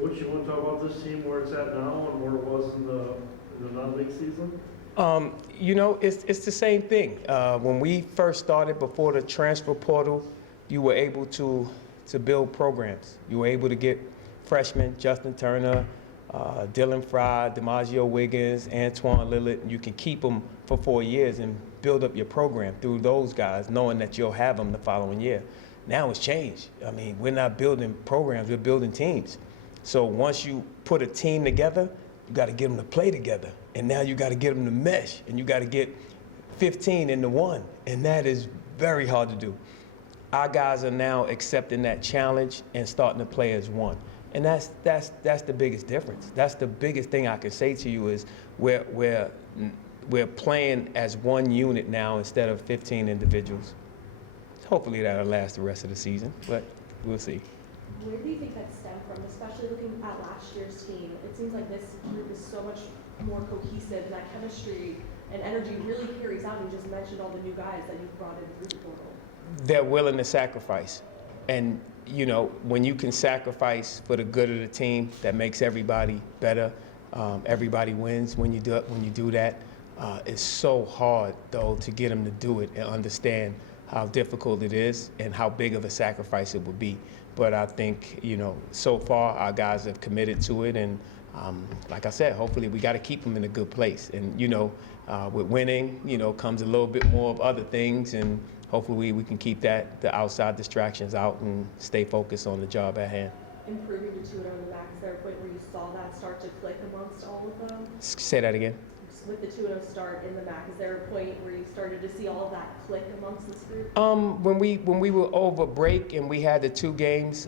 Coach, you want to talk about this team, where it's at now and where it was in the non-league season? It's the same thing. When we first started before the transfer portal, you were able to build programs. You were able to get freshmen, Justin Turner, Dylan Fry, DiMaggio Wiggins, Antoine Lillard, and you can keep them for 4 years and build up your program through those guys, knowing that you'll have them the following year. Now it's changed. I mean, we're not building programs, we're building teams. So once you put a team together, you got to get them to play together. And now you got to get them to mesh, and you got to get 15 into one, and that is very hard to do. Our guys are now accepting that challenge and starting to play as one. And that's the biggest difference. That's the biggest thing I can say to you is we're playing as one unit now instead of 15 individuals. Hopefully that'll last the rest of the season, but we'll see. Where do you think that stemmed from, especially looking at last year's team? It seems like this group is so much more cohesive, and that chemistry and energy really carries out. You just mentioned all the new guys that you've brought in through the portal. They're willing to sacrifice. And, when you can sacrifice for the good of the team, that makes everybody better. Everybody wins when you do that. It's so hard, though, to get them to do it and understand how difficult it is and how big of a sacrifice it would be. But I think, so far our guys have committed to it, and like I said, hopefully we got to keep them in a good place. And, with winning, comes a little bit more of other things, and hopefully we can keep the outside distractions out and stay focused on the job at hand. Improving to 2-0 in the back, is there a point where you saw that start to click amongst all of them? Say that again. With the 2-0 start in the MAC, is there a point where you started to see all of that click amongst this group? When we were over break and we had the 2 games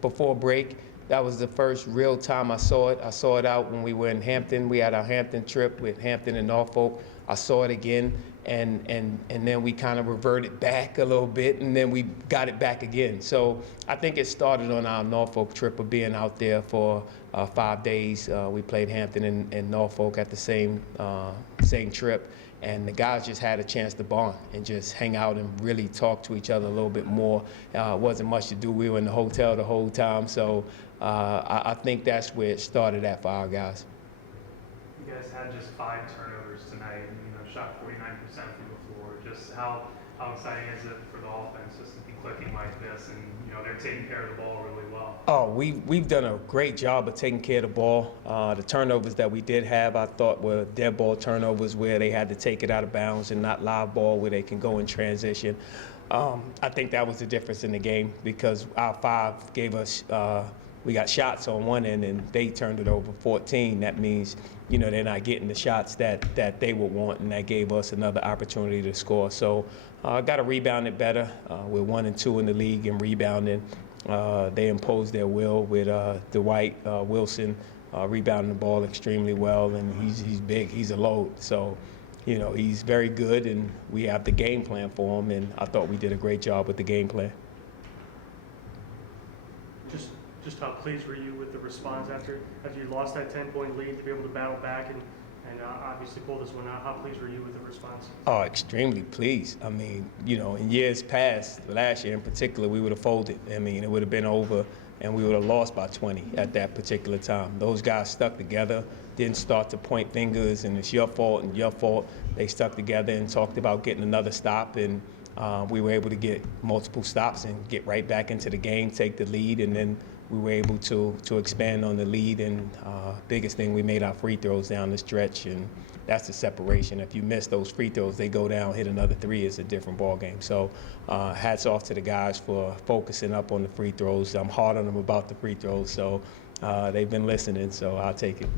before break, that was the first real time I saw it. I saw it out when we were in Hampton. We had our Hampton trip with Hampton and Norfolk. I saw it again, and then we kind of reverted back a little bit, and then we got it back again. So I think it started on our Norfolk trip of being out there for 5 days. We played Hampton and Norfolk at the same trip, and the guys just had a chance to bond and just hang out and really talk to each other a little bit more. Wasn't much to do. We were in the hotel the whole time, so I think that's where it started at for our guys. You guys had just 5 turnovers tonight, and shot 49% from the floor. Just how exciting is it for the offense just to be clicking like this, and they're taking care of the ball really well? Oh, we've done a great job of taking care of the ball. The turnovers that we did have, I thought, were dead ball turnovers where they had to take it out of bounds, and not live ball where they can go in transition. I think that was the difference in the game, because our 5 gave us we got shots on one end, and they turned it over 14. That means, they're not getting the shots that they would want, and that gave us another opportunity to score. So got to rebound it better. We're 1 and 2 in the league in rebounding. They imposed their will with Dwight Wilson rebounding the ball extremely well, and he's big. He's a load. So, he's very good, and we have the game plan for him, and I thought we did a great job with the game plan. Just how pleased were you with the response after you lost that 10-point lead to be able to battle back and obviously pull this one out? How pleased were you with the response? Oh, extremely pleased. I mean, in years past, last year in particular, we would have folded. I mean, it would have been over, and we would have lost by 20 at that particular time. Those guys stuck together, didn't start to point fingers, and it's your fault and your fault. They stuck together and talked about getting another stop, and we were able to get multiple stops and get right back into the game, take the lead, and then we were able to expand on the lead, and biggest thing, we made our free throws down the stretch, and that's the separation. If you miss those free throws, they go down, hit another 3, it's a different ball game. So hats off to the guys for focusing up on the free throws. I'm hard on them about the free throws, so they've been listening, so I'll take it.